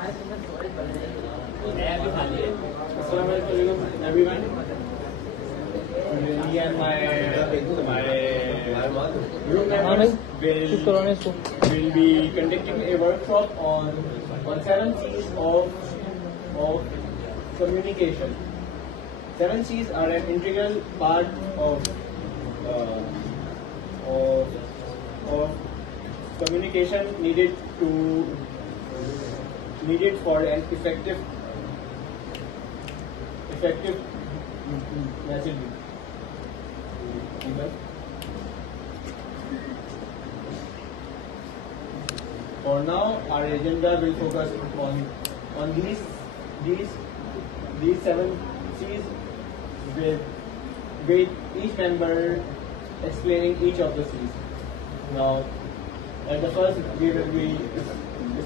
Assalamualaikum everyone. Me and my group members will be conducting a workshop on 7 C's of communication. 7 C's are an integral part of communication needed for an effective messaging. For now, our agenda will focus on these 7 C's with each member explaining each of the C's. Now, at the first, we will be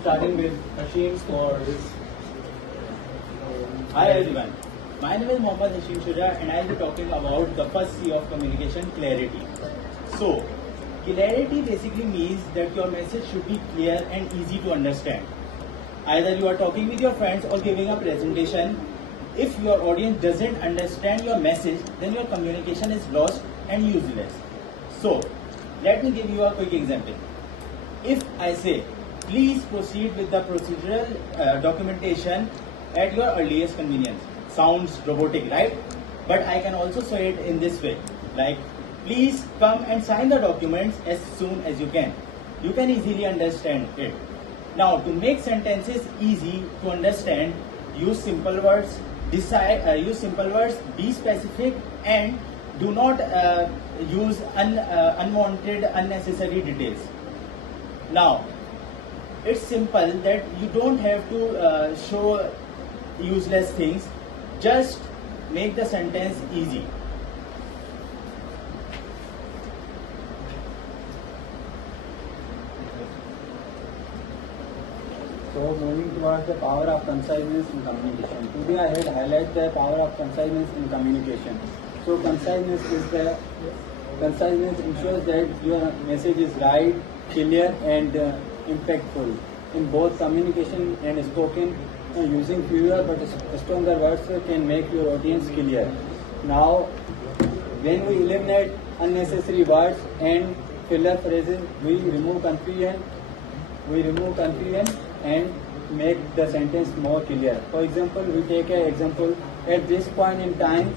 starting with Hashim for this. Hi everyone, my name is Mohammad Hashim Shuja and I will be talking about the first C of communication, clarity. So, clarity basically means that your message should be clear and easy to understand. Either you are talking with your friends or giving a presentation. If your audience doesn't understand your message, then your communication is lost and useless. So, let me give you a quick example. If I say, please proceed with the procedural documentation at your earliest convenience. Sounds robotic, right? But I can also say it in this way, like, please come and sign the documents as soon as you can. You can easily understand it. Now, to make sentences easy to understand, use simple words, be specific, and do not use unwanted, unnecessary details. Now, it's simple that you don't have to show useless things, just make the sentence easy. So moving towards the power of conciseness in communication. Today I had highlight the power of conciseness in communication. So conciseness ensures that your message is right, clear and impactful. In both communication and spoken, using fewer but stronger words can make your audience clear. Now, when we eliminate unnecessary words and filler phrases, we remove confusion and make the sentence more clear. For example, we take an example. At this point in time,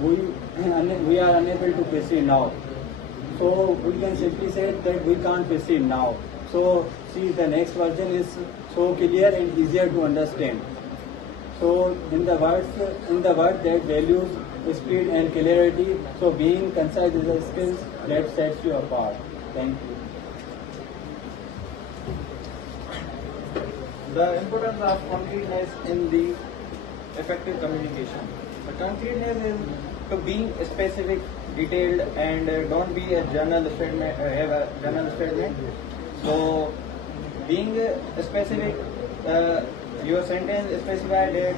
we are unable to proceed now. So we can simply say that we can't proceed now. So see, the next version is so clear and easier to understand. So in the word that values speed and clarity. So being concise is a skill that sets you apart. Thank you. The importance of concreteness in the effective communication. The concreteness is to being specific, detailed, and don't be a general statement. Have a general statement. So, being specific, your sentence specified that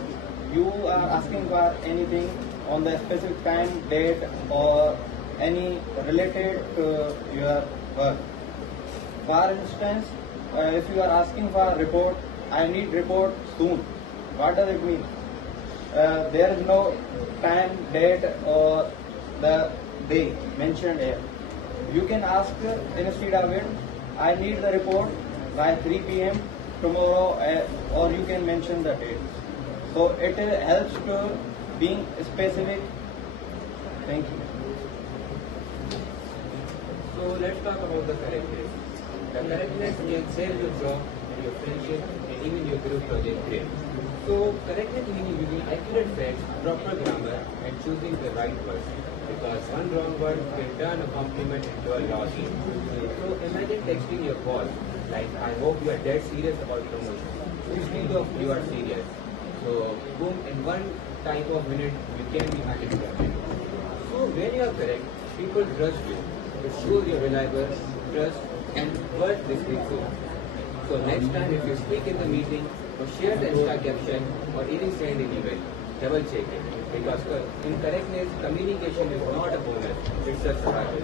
you are asking for anything on the specific time, date, or any related to your work. For instance, if you are asking for a report, I need report soon. What does it mean? There is no time, date, or the day mentioned here. You can ask instead of it, I need the report by 3 p.m. tomorrow, or you can mention the date. So it helps to being specific. Thank you. So let's talk about the correctness. The correctness can save your job and your friendship and even your group project grade. So correctness meaning using accurate facts, proper grammar and choosing the right word. Because one wrong word can turn a compliment into a loss. So imagine texting your boss like, I hope you are dead serious about promotion. Instead of you are serious. So boom, in one type of minute you can be highly productive. So when you are correct, people trust you. It shows you're reliable, trust and worth listening to. So next time if you speak in the meeting or share the Insta caption or even send an email, double check it. Because in correctness, communication is not a bonus, it's a survival.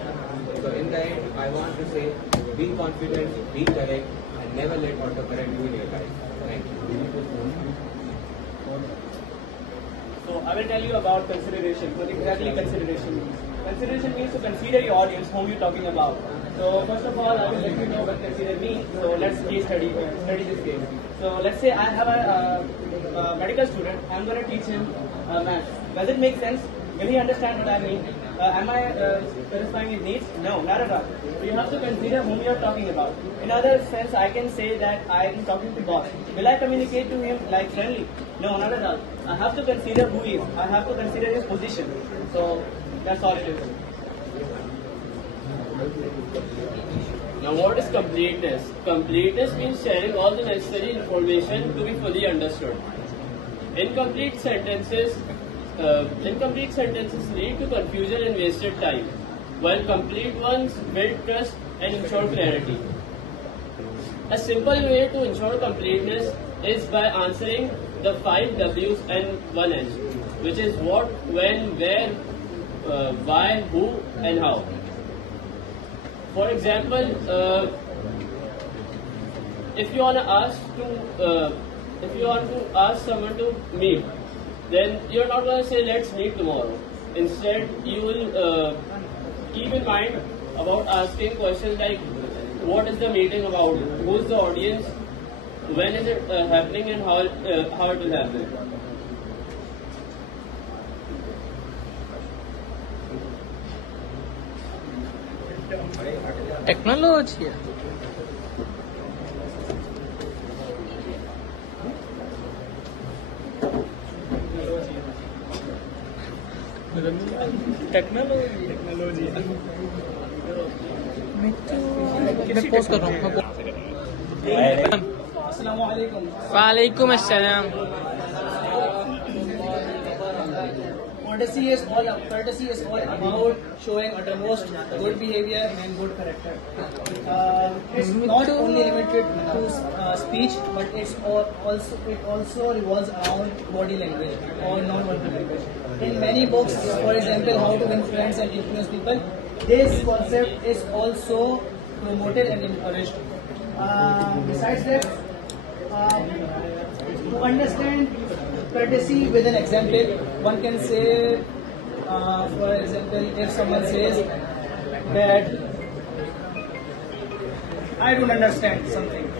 So in the end, I want to say, be confident, be correct and never let autocorrect you in your life. Thank you. I will tell you about consideration. What exactly consideration means? Consideration means to consider your audience, whom you're talking about. So first of all, I will let you know what consider means. So let's study this case. So let's say I have a medical student. I'm going to teach him math. Does it make sense? Will he understand what I mean? Am I satisfying his needs? No, not at all. So you have to consider whom you are talking about. In other sense, I can say that I am talking to boss. Will I communicate to him like friendly? No, not at all. I have to consider who he is. I have to consider his position. So that's all it is. Now, what is completeness? Completeness means sharing all the necessary information to be fully understood. Incomplete sentences lead to confusion and wasted time, while complete ones build trust and ensure clarity. A simple way to ensure completeness is by answering the 5 W's and 1 N, which is what, when, where, why, who, and how. For example, if you want to ask someone to meet, then you're not going to say let's meet tomorrow. Instead, you will keep in mind about asking questions like what is the meeting about, who's the audience, when is it happening, and how it will happen. Tecnologia. Tecnologia. मैं post कर रहा हूँ. Assalamualaikum. वालेकुम अस्सलाम. Courtesy is all about showing uttermost good behavior and good character. It's not only limited to speech, but it also revolves around body language or non-verbal language. In many books, for example, How to Win Friends and Influence People, this concept is also promoted and encouraged. Besides that, to understand courtesy with an example, one can say, for example, if someone says that I don't understand something,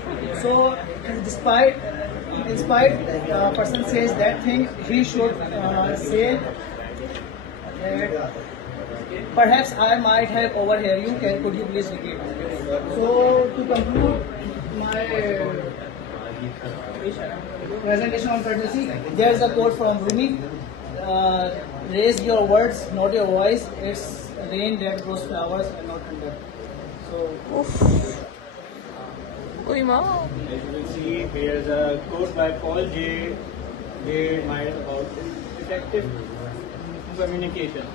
so despite person says that thing, he should say that perhaps I might have overheard you. Could you please repeat? So to conclude my presentation on courtesy, there is a quote from Rumi: "Raise your words, not your voice. It's rain that grows flowers and not thunder." So. Uy, ma. As you will see, there is a quote by Paul J. Meyer about effective communication.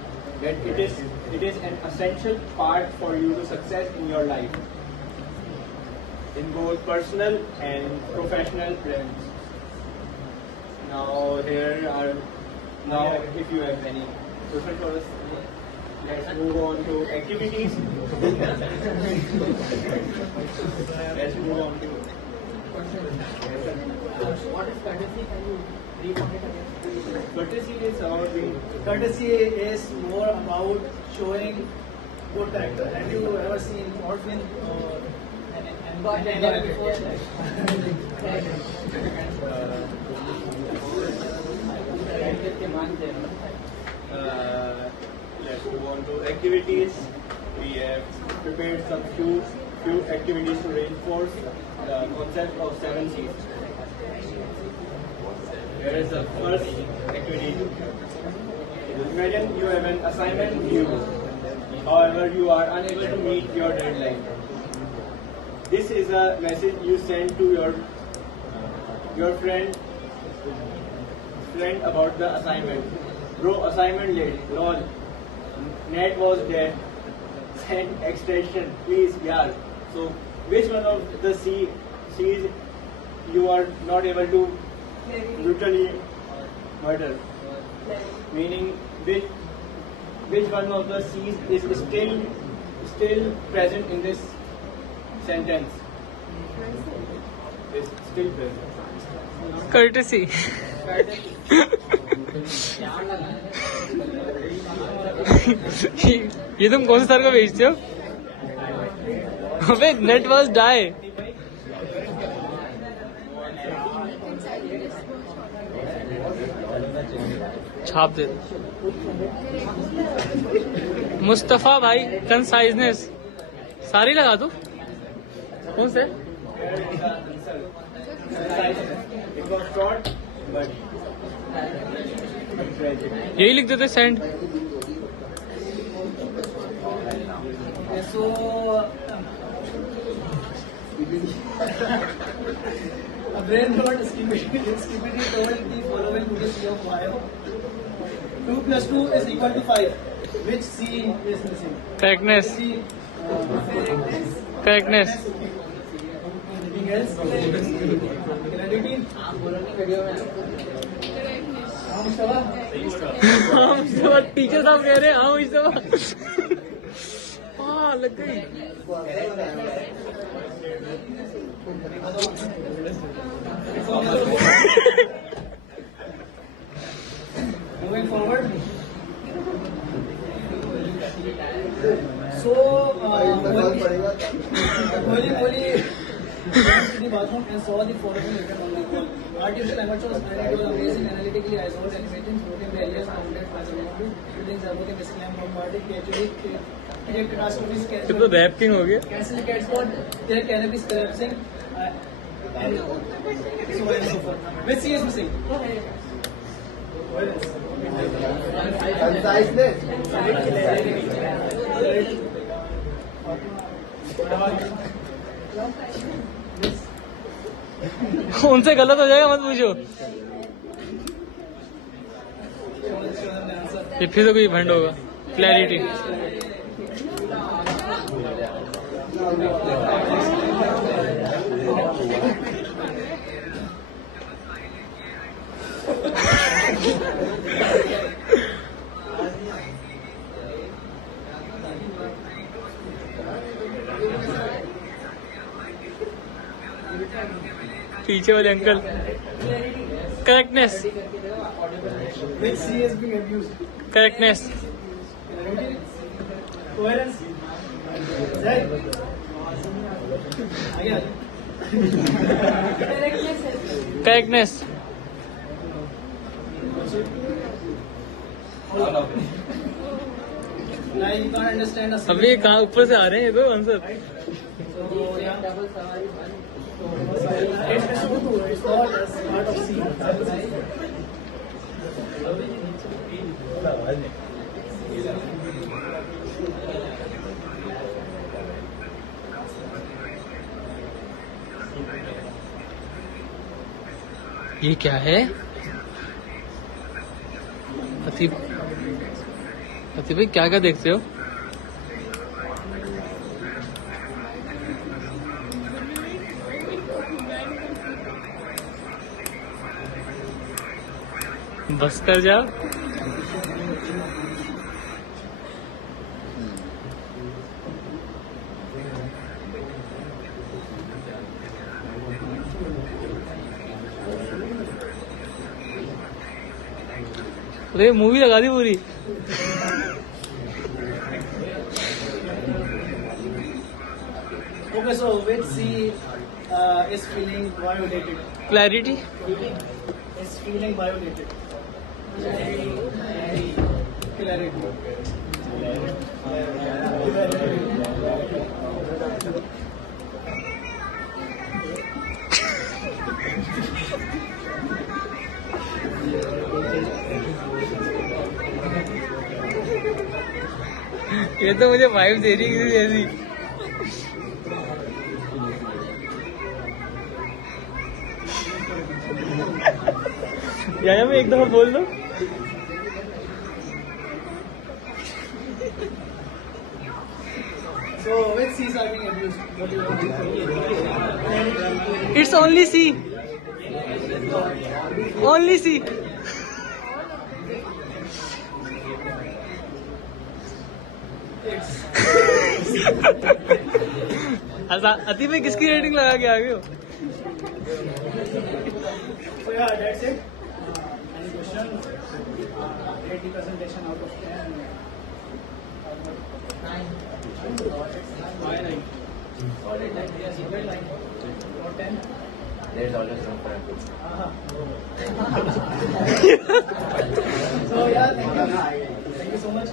That it is an essential part for you to success in your life, in both personal and professional realms. Now if you have any question for us, let's move on to activities. Let's move on to. What is courtesy? Can you repeat it again? Courtesy is about being. Courtesy is more about showing good character. Have you ever seen Orphan or an anime before? Let's move on to activities. We have prepared some few activities to reinforce the concept of 7 C's. Here is the first activity. Imagine you have an assignment due. However, you are unable to meet your deadline. This is a message you send to your friend about the assignment. Bro, assignment late. Lol. Net was dead. Send extension, please, yaar. So, which one of the C's you are not able to brutally murder? Meaning, which one of the C's is still present in this sentence? Is still present. Courtesy. ये तुम कौन से sir को भेजते हो? अबे net was die. छाप दे. मुस्तफा भाई कंसाइजनेस सारी लगा दो. कौन से? It was short, but यही लिख देते send. So, a brain rot Skibidi told the following to the C of bio. 2 plus 2 is equal to 5. Which C is missing? Correctness. C. Correctness. Anything else? Clarity? हाँ Mustafa teacher साहब कह रहे हैं. हाँ मुस्तफा. हाँ लग गई. Moving forward. So, Holy went to the bathroom and saw the following written on the wall. Artificial amateurs and it was amazing, analytically isolated animations, floating the areas bounded by the mountain, buildings are both Islam bombarded, catastrophes, ये तो rap king हो गया. cancel cats for their cannabis collapsing, and so on and so forth. Which C is missing? उनसे गलत हो जाएगा मत पूछो. ये फिर तो कोई भंड होगा. क्लैरिटी. पीछे वाले uncle. Correctness. Which C is being abused? Correctness. Coherence? Right? Again. Correctness. Now you can't understand a अब ये कहाँ ऊपर से आ रहे हैं ये तो answer. So, yeah. It's not as part of C. ये क्या है? अतीब भाई क्या क्या देखते हो? बस कर जा. अरे मूवी लगा दी पूरी. Okay, so which C is feeling violated? Clarity. Is feeling violated. Clarity. ये तो मुझे वाइब दे रही है किसी ऐसी. या मैं एक दफा बोल दो. So which C's are being abused? What do you want to say? It's only C. Only C. अति में किसकी रेटिंग लगा के आ गए हो? So yeah, that's it. Any questions? question. Rate the presentation out of 10. 9. Why 9? Solid 9. Yes, solid 9. Or 10? There's always room for improvement. So yeah, thank you so much.